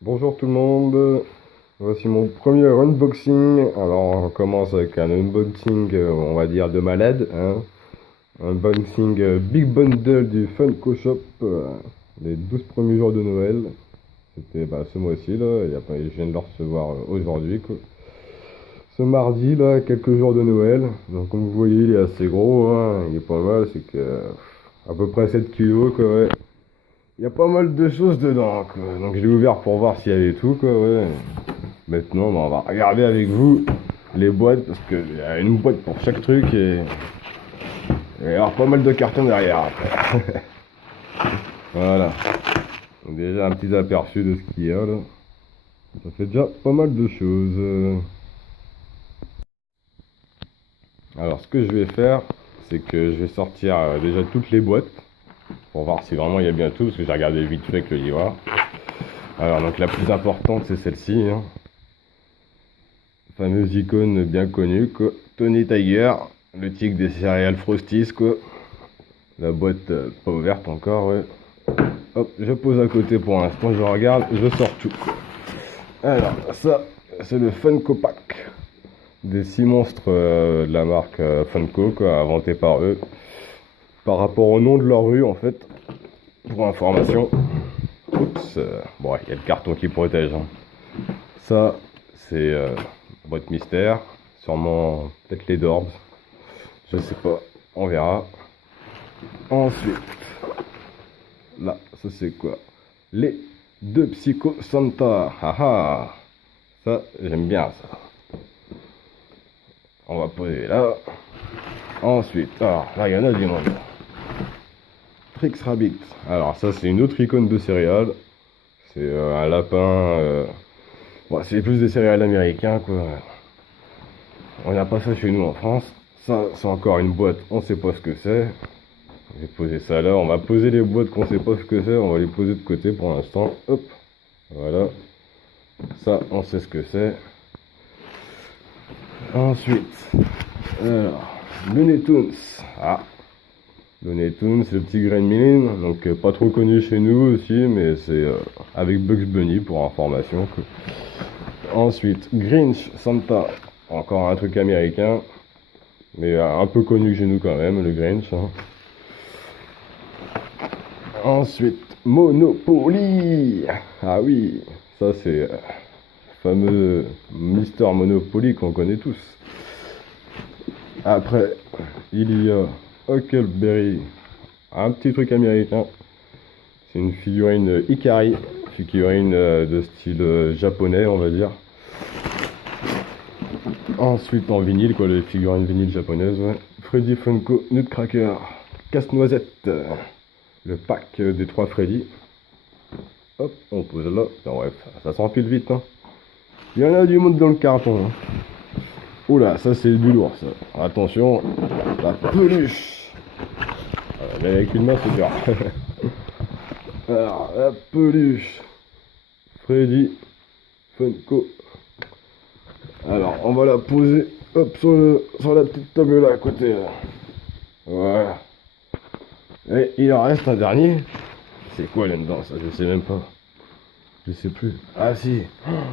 Bonjour tout le monde, voici mon premier unboxing. Alors on commence avec un unboxing, on va dire de malade, hein. Unboxing Big Bundle du Funko Shop, les 12 premiers jours de Noël. C'était ce mois-ci là, je viens de le recevoir aujourd'hui quoi. Ce mardi là, quelques jours de Noël. Donc comme vous voyez il est assez gros, hein. Il est pas mal, c'est que à peu près 7 kilos quoi, ouais. Il y a pas mal de choses dedans, quoi. Donc je l'ai ouvert pour voir s'il y avait tout, quoi, ouais. Maintenant, on va regarder avec vous les boîtes, parce qu'il y a une boîte pour chaque truc, et il va y avoir pas mal de cartons derrière, après. Voilà. Donc déjà un petit aperçu de ce qu'il y a, là. Ça fait déjà pas mal de choses. Alors, ce que je vais faire, c'est que je vais sortir déjà toutes les boîtes, pour voir si vraiment il y a bien tout, parce que j'ai regardé vite fait que le livre. Alors, donc la plus importante, c'est celle-ci, hein. Fameuse icône bien connue, quoi. Tony Tiger, le tigre des céréales Frosties, quoi. La boîte pas ouverte encore, ouais. Hop, je pose à côté pour l'instant, je regarde, je sors tout. Alors, ça, c'est le Funko Pack des 6 monstres de la marque Funko, quoi, inventé par eux. Par rapport au nom de leur rue, en fait, pour information. Oups, bon, il y a le carton qui protège, hein. Ça, c'est boîte mystère, sûrement peut-être les Dorbs, je sais pas, on verra. Ensuite, là, ça c'est quoi? Les deux Psycho Santa, haha, ça j'aime bien ça. On va poser là. Ensuite, alors là il y en a du monde. Trix Rabbit, alors ça c'est une autre icône de céréales, c'est un lapin, bon, c'est plus des céréales américains quoi. On n'a pas ça chez nous en France. Ça, c'est encore une boîte, on sait pas ce que c'est. Je vais poser ça là. On va poser les boîtes qu'on sait pas ce que c'est. On va les poser de côté pour l'instant. Hop. Voilà. Ça, on sait ce que c'est. Ensuite, alors, Looney Tunes. Ah, Looney Tunes, c'est le petit Gremlin. Donc, pas trop connu chez nous aussi, mais c'est avec Bugs Bunny pour information, quoi. Ensuite, Grinch Santa. Encore un truc américain. Mais un peu connu chez nous quand même, le Grinch, hein. Ensuite, Monopoly. Ah oui, ça c'est fameux Mister Monopoly qu'on connaît tous. Après, il y a Huckleberry, un petit truc américain. C'est une figurine Ikari, figurine de style japonais, on va dire. Ensuite, en vinyle, quoi, les figurines vinyle japonaises, ouais. Freddy Funko Nutcracker, Casse-Noisette, le pack des 3 Freddy. Hop, on pose là. Non, ouais, ça s'empile vite, hein. Il y en a du monde dans le carton, hein. Oula, ça c'est du lourd, ça. Attention, la peluche. Mais avec une main, c'est dur. Alors, la peluche. Freddy Funko. Alors, on va la poser, hop, sur la petite table là, à côté, là. Voilà. Et il en reste un dernier. C'est quoi là-dedans, ça? Je sais même pas. Je sais plus. Ah si,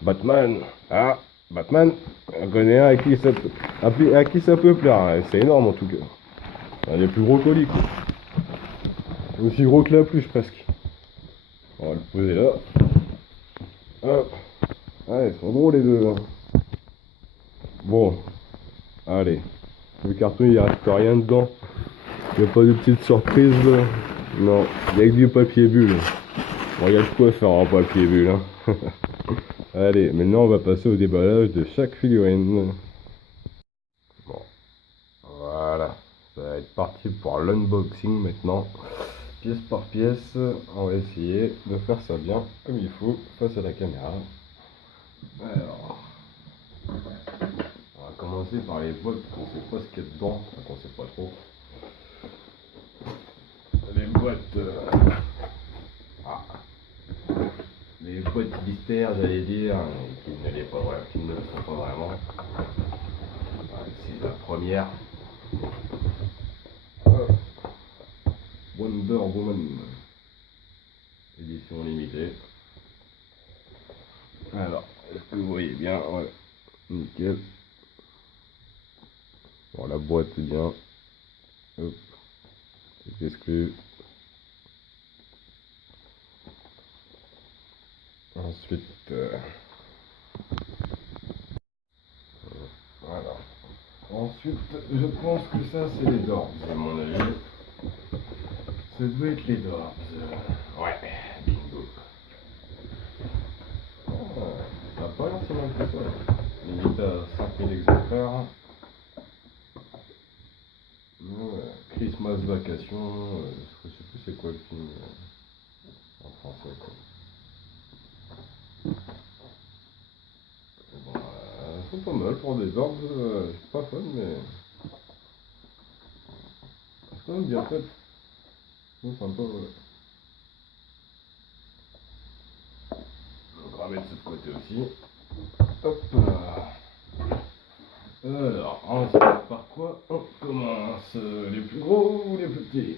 Batman. Ah, Batman. On connaît un à qui ça peut plaire, hein. C'est énorme en tout cas. Un des plus gros colis, quoi. Aussi gros que la pluche presque. On va le poser là. Hop. Ouais, ils sont gros les deux, hein. Bon, allez. Le carton il reste rien dedans. Il n'y a pas de petite surprise là. Non, il n'y a que du papier bulle. Bon, il y a de quoi faire en papier bulle, hein. Allez, maintenant on va passer au déballage de chaque figurine. Bon, voilà. Ça va être parti pour l'unboxing maintenant. Pièce par pièce, on va essayer de faire ça bien comme il faut face à la caméra. Alors, on va commencer par les boîtes qu'on sait pas ce qu'il y a dedans, qu'on sait pas trop. Les boîtes, les boîtes mystères, j'allais dire, qui ne les pas vraiment, qui ne le sont pas vraiment. C'est la première. Wonder Woman, édition limitée. Alors, est-ce que vous voyez bien? Ouais, nickel. Bon, la boîte est bien. Hop, c'est exclu. Ensuite, voilà. Ensuite, je pense que ça, c'est les Doors, à mon avis. Ça doit être les Doors. Ouais, bingo. Ça n'a pas l'air si mal que ça. Limite à 5000 exemplaires. Christmas Vacation, je sais plus c'est quoi le film en français quoi. Bon, c'est pas mal pour des ordres, je suis pas fan mais c'est quand même bien fait. C'est sympa ouais. On va mettre de ce côté aussi. Hop là. Alors, ensuite par quoi on commence? Les plus gros ou les plus petits?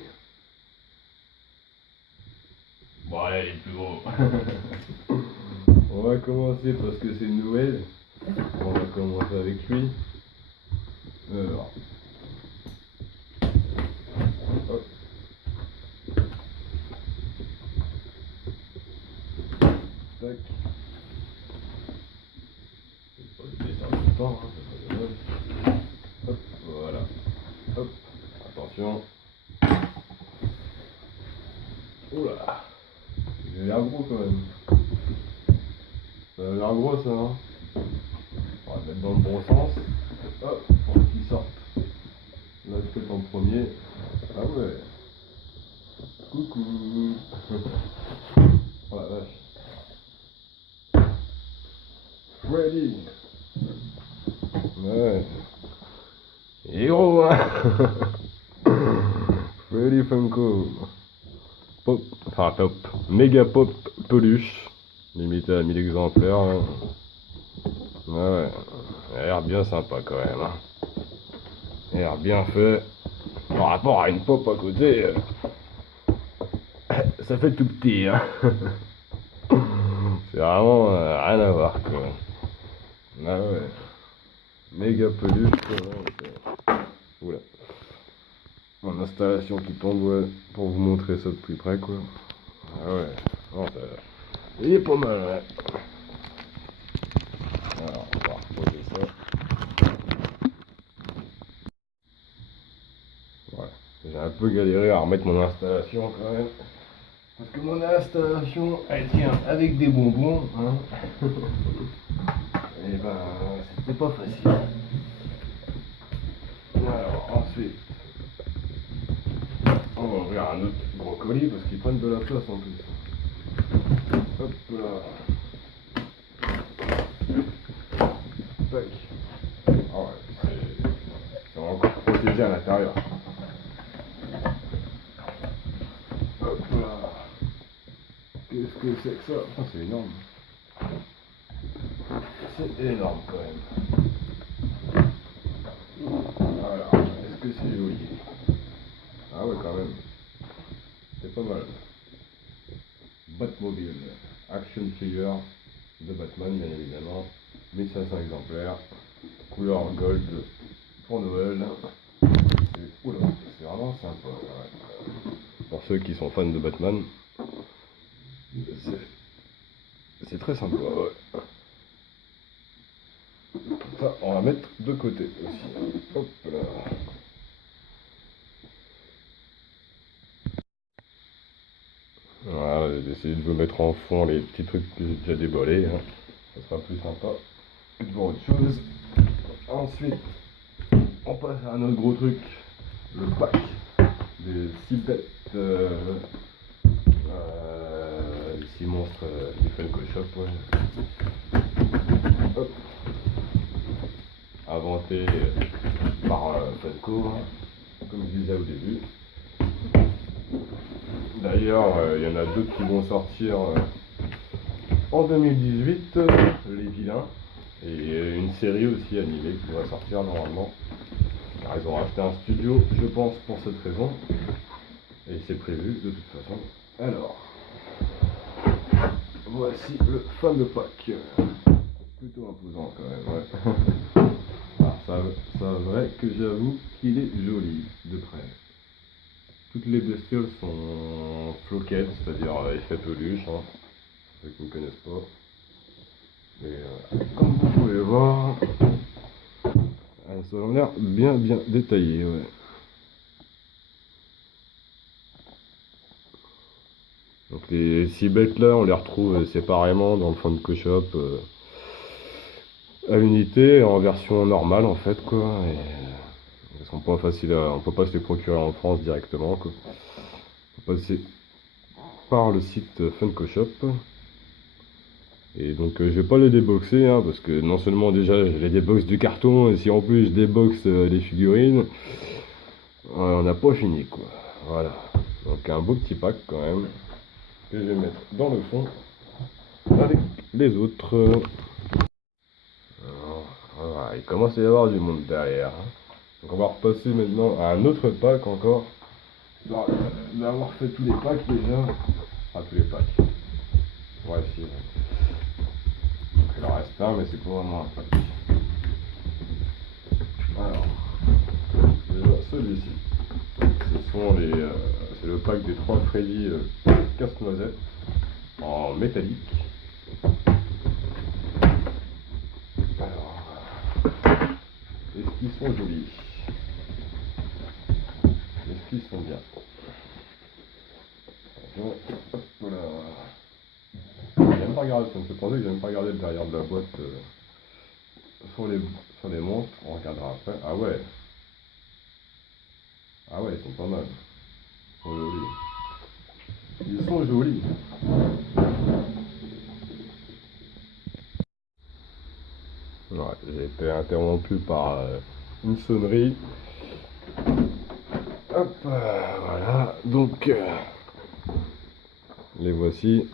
Bon allez, les plus gros. On va commencer parce que c'est Noël. On va commencer avec lui. Alors. Hop. Tac. Je vais pas le dessin tout le temps, hein, c'est pas dommage. Hop, voilà. Hop, attention. Oula. Il a l'air gros quand même. Ça a l'air gros ça, hein. On va le mettre dans le bon sens. Hop, pour qu'il sorte. Là, je fais en premier. Ah ouais. Coucou. Oh la vache. Freddy. Ouais. Héros, hein. Freddy Funko. Pop. Enfin, top. Méga pop peluche. Limité à 1000 exemplaires. Hein. Ouais. Il a l'air bien sympa quand même. Hein. Il a l'air bien fait. Par rapport à une pop à côté. Ça fait tout petit. Hein. C'est vraiment rien à voir quoi. Ah ouais. Méga peluche quoi. Oula. Mon installation qui tombe ouais, pour vous montrer ça de plus près quoi. Ah ouais. Non, il est pas mal ouais. Alors on va reposer ça. Voilà. J'ai un peu galéré à remettre mon installation quand même. Parce que mon installation, elle tient avec des bonbons, hein. Et ben, c'était pas facile. Alors, ensuite, on va ouvrir un autre gros colis parce qu'ils prennent de la place en plus. Hop là. Tac. Ah ouais, c'est encore protégé à l'intérieur. Hop là. Qu'est-ce que c'est que ça? Oh, c'est énorme. C'est énorme quand même. Voilà. Est-ce que c'est joli? Ah ouais quand même. C'est pas mal. Batmobile. Action figure de Batman bien évidemment. 1500 exemplaires. Couleur gold pour Noël. Oula, c'est vraiment sympa. Ouais. Pour ceux qui sont fans de Batman. C'est très sympa, ouais. Ça, on va mettre de côté aussi. Hop là. Voilà, j'ai essayé de vous mettre en fond les petits trucs que j'ai déjà déballés. Hein. Ça sera plus sympa que de voir autre chose. Ensuite, on passe à un autre gros truc. Le pack des 6 bêtes. Les 6 monstres du Funko Shop. Ouais. Hop. Inventé par Funko, hein, comme je disais au début. D'ailleurs, il y en a d'autres qui vont sortir en 2018, Les Vilains, et une série aussi animée qui va sortir normalement. Car ils ont acheté un studio, je pense, pour cette raison, et c'est prévu de toute façon. Alors, voici le fameux pack. Plutôt imposant quand même, ouais. Ah, ça vrai que j'avoue qu'il est joli de près. Toutes les bestioles sont floquettes, c'est-à-dire effet peluche, hein, ceux qui ne connaissent pas. Et comme vous pouvez voir, elles ont l'air bien détaillées, ouais. Donc les 6 bêtes là, on les retrouve séparément dans le Funko Shop à l'unité en version normale en fait quoi. Et, elles sont pas faciles on peut pas se les procurer en France directement quoi. Faut passer par le site Funko Shop. Et donc je vais pas les déboxer hein, parce que non seulement déjà je les déboxe du carton et si en plus je déboxe les figurines, on n'a pas fini quoi. Voilà. Donc un beau petit pack quand même que je vais mettre dans le fond avec les autres. Alors, voilà, il commence à y avoir du monde derrière. Hein. Donc on va repasser maintenant à un autre pack encore. D'avoir fait tous les packs déjà. Enfin tous les packs. Ouais si. Donc il en reste un mais c'est pas vraiment un pack. Alors, déjà celui-ci. C'est le pack des 3 Freddy casse-noisette en métallique. Alors, est-ce qu'ils sont jolis? Est-ce qu'ils sont bien? Hop là. J'aime pas regarder, ça me fait penser que j'aime pas regarder le derrière de la boîte sur les monstres. On regardera après. Ah ouais. Ah ouais, ils sont pas mal. Ils sont jolis. Ils sont jolis. Ouais, j'ai été interrompu par une sonnerie. Hop, voilà. Donc, les voici.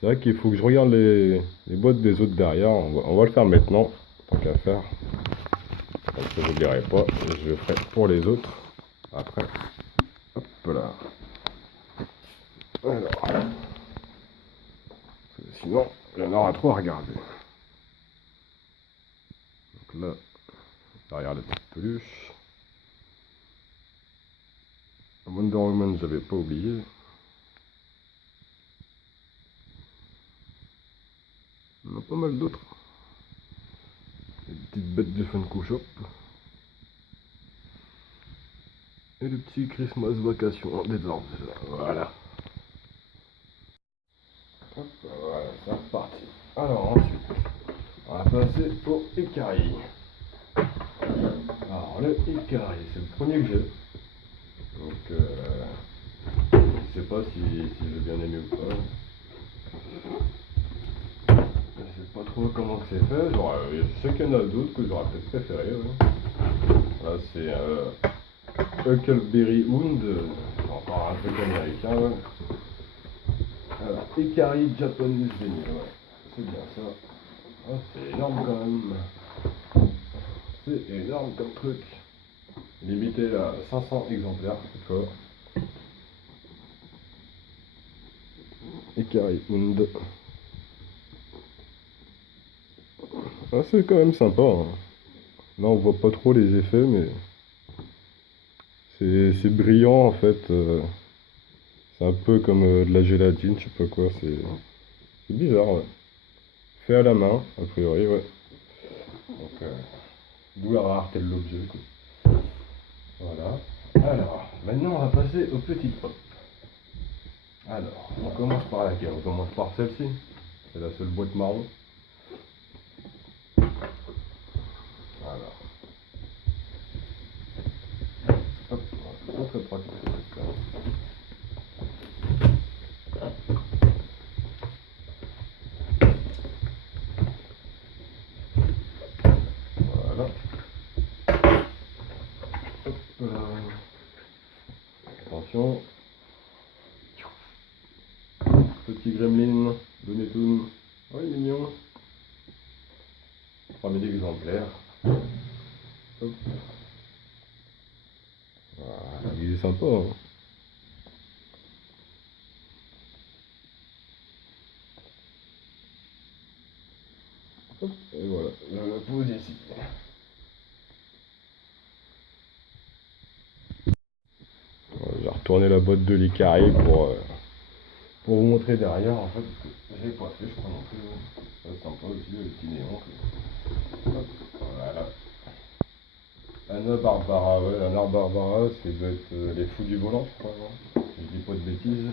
C'est vrai qu'il faut que je regarde les boîtes des autres derrière. On va le faire maintenant, tant qu'à faire. Comme ça, je ne dirai pas. Je le ferai pour les autres. Après. Hop là. Alors. Sinon, il y en aura trop à regarder. Donc là, derrière la petite peluche. Wonder Woman, j'avais pas oublié. On a pas mal d'autres. Les petites bêtes de Funko Shop. Et le petit Christmas Vacation des Ordres. Voilà. Hop, voilà, c'est reparti. Alors ensuite, on va passer au Ikari. Alors le Ikari, c'est le premier que j'ai. Donc je sais pas si j'ai bien aimé ou pas. Je sais pas trop comment c'est fait. Je sais qu'il y en a d'autres que j'aurais peut-être préféré. Ouais. Là c'est Huckleberry Hound, encore un truc américain. Ouais. Alors, Ikari Japanese Vinyl, ouais. C'est bien ça. Ah, c'est énorme quand même. C'est énorme comme truc. Limité à 500 exemplaires cette fois. Ikari Hound. Ah, c'est quand même sympa. Hein. Là on voit pas trop les effets mais c'est brillant en fait. C'est un peu comme de la gélatine, je sais pas quoi. C'est bizarre, ouais. Fait à la main, a priori, ouais. Donc, d'où la rareté de l'objet. Voilà. Alors, maintenant on va passer au petit pop. Alors, on commence par laquelle? On commence par celle-ci. C'est la seule boîte marron. Alors. Hop, c'est pas très pratique cette truc-là. Voilà. Hop là. Attention. Petit gremlin, Looney Tunes. Oh, il est mignon. 3000 exemplaires. Hop. Voilà, il est sympa. Hein. Hop, et voilà, je la pose ici. Voilà, j'ai retourné la boîte de l'Ikari pour vous montrer derrière en fait, que j'ai pas fait je crois non plus. C'est sympa aussi le petit néon. Hop, voilà. Anna Barbara, ouais, Anna Barbara, c'est doit être les fous du volant, je crois, non, si je dis pas de bêtises.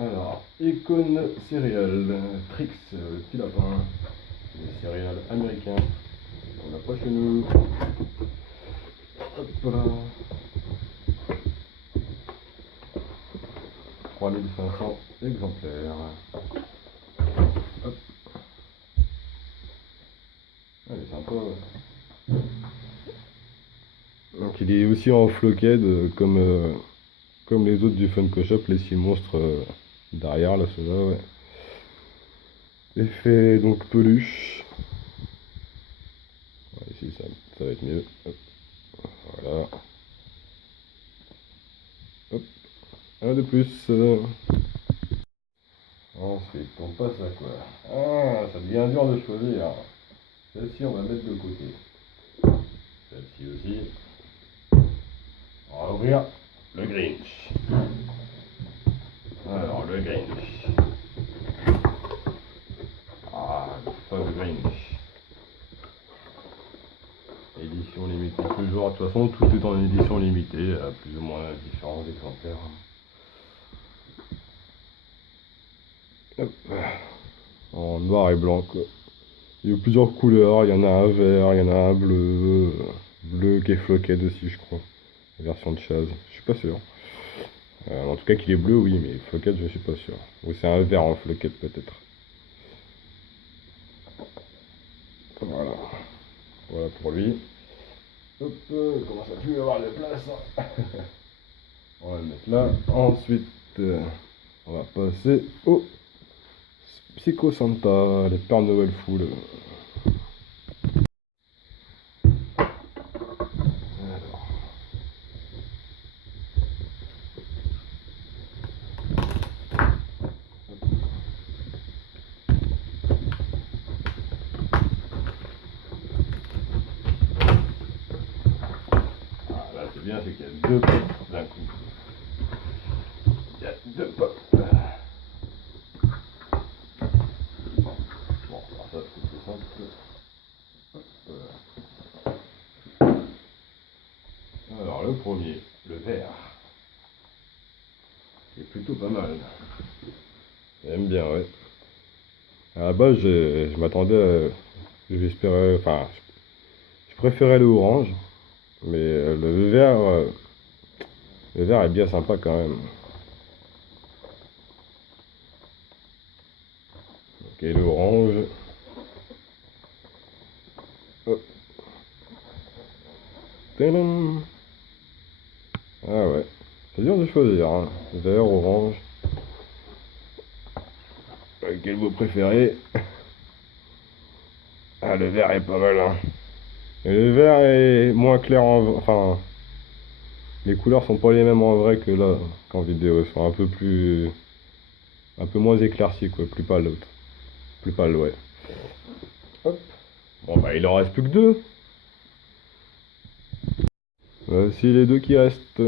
Alors, Icône céréales, Trix, le petit lapin, les céréales américains. On l'a pas chez nous. Hop là. 3500 exemplaires. Hop. Ah, il est sympa. Ouais. Donc il est aussi en floquette comme les autres du Funko Shop, les 6 monstres derrière là, ceux-là, ouais. Effet donc peluche. Ouais, ici ça va être mieux. Hop. Voilà. Hop. Un de plus. Ensuite, on passe à quoi? Ah, ça devient dur de choisir. Celle-ci, on va mettre de côté. Celle-ci aussi. On va ouvrir le Grinch. Alors, le Grinch. Ah, le fameux Grinch. Édition limitée toujours. De toute façon, tout est en édition limitée, à plus ou moins différents exemplaires. Hop. En noir et blanc, quoi. Il y a plusieurs couleurs. Il y en a un vert, il y en a un bleu. Bleu qui est floquette aussi, je crois. La version de Chaz. Je suis pas sûr. En tout cas qu'il est bleu, oui, mais floquette, je suis pas sûr. Ou c'est un vert en floquette, peut-être. Voilà. Voilà pour lui. Hop, commence à plus avoir de place. Hein. On va le mettre là. Ensuite, on va passer au Psycho Santa, les Pères Noël full. Alors. Ah, là, c'est bien, c'est qu'il y a deux pops d'un coup. Il y a deux pops. Bon, alors ça, c'est plus simple. Alors, le premier, le vert. C'est plutôt pas mal. J'aime bien, ouais. À la base, je m'attendais à... J'espérais... Enfin, je préférais le orange. Mais le vert est bien sympa quand même. Ok, le orange. Hop. Tadam. Ah ouais. C'est dur de choisir, hein. Vert, orange. Quel vous préférez? Ah, le vert est pas mal, hein. Et le vert est moins clair en... Enfin, les couleurs sont pas les mêmes en vrai que là, qu'en vidéo. Elles sont un peu plus... Un peu moins éclaircies, quoi. Plus pâle, l'autre. Plus pâle, ouais. Hop. Bon, bah, il en reste plus que deux. Voici les deux qui restent.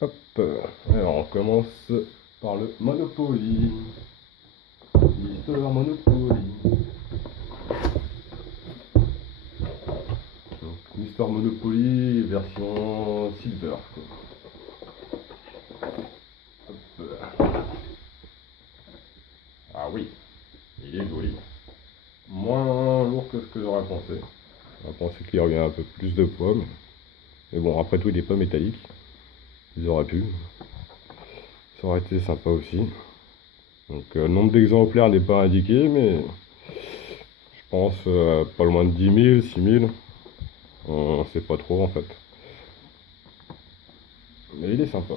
Hop. Alors, on commence par le Monopoly. Mister Monopoly. Donc, Mister Monopoly version silver, quoi. Hop. Ah oui, il est joli. Moins lourd que ce que j'aurais pensé. J'aurais pensé qu'il y aurait un peu plus de poids. Mais bon, après tout, il n'est pas métallique. Ils auraient pu. Ça aurait été sympa aussi. Donc, le nombre d'exemplaires n'est pas indiqué, mais je pense pas loin de 10 000, 6 000. On sait pas trop en fait. Mais il est sympa.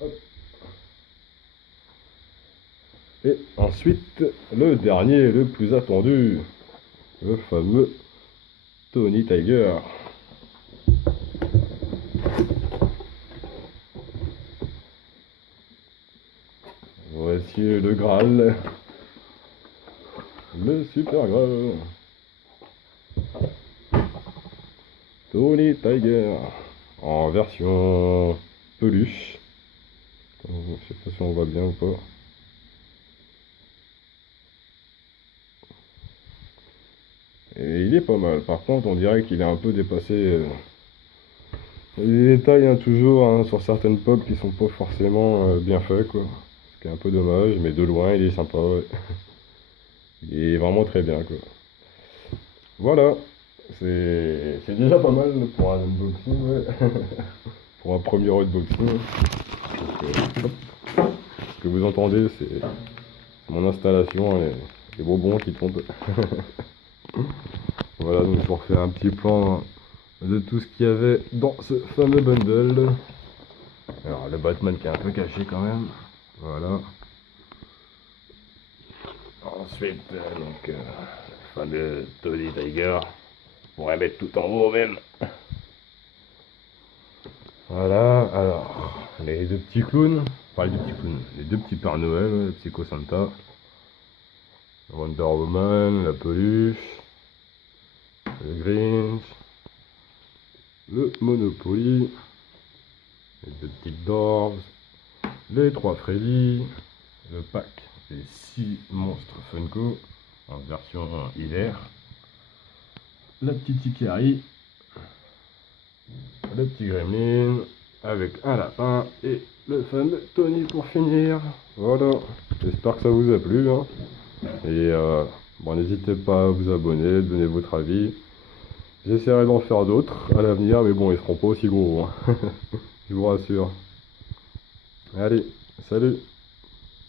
Hop. Et ensuite, le dernier, le plus attendu, le fameux Tony Tiger. Voici le Graal. le super grave. Tony Tiger en version peluche. Je sais pas si on voit bien ou pas. Et il est pas mal. Par contre, on dirait qu'il est un peu dépassé. Les détails, hein, toujours, hein, sur certaines pop qui sont pas forcément bien faits, quoi. Ce qui est un peu dommage, mais de loin, il est sympa. Ouais. Il est vraiment très bien, quoi. Voilà. C'est déjà pas mal pour un unboxing, ouais. Pour un premier unboxing. Donc, hop. Ce que vous entendez, c'est mon installation, les bonbons qui tombent. Voilà, donc je vous refais un petit plan de tout ce qu'il y avait dans ce fameux bundle. Alors, le Batman qui est un peu caché quand même. Voilà. Ensuite, le fameux Tony Tiger. On pourrait mettre tout en haut même. Voilà, alors, les deux petits clowns. Enfin, les deux petits clowns. Les deux petits Pères Noël, le Psycho Santa. Wonder Woman, la peluche. Le Grinch. Le Monopoly. Les deux petites Doors. Les trois Freddy. Le pack des 6 monstres Funko en version hiver. La petite Ikari. Le petit Gremlin avec un lapin et le fameux Tony pour finir. Voilà, j'espère que ça vous a plu. Hein. Et bon, n'hésitez pas à vous abonner, donner votre avis. J'essaierai d'en faire d'autres à l'avenir, mais bon, ils seront pas aussi gros. Hein. Je vous rassure. Allez, salut!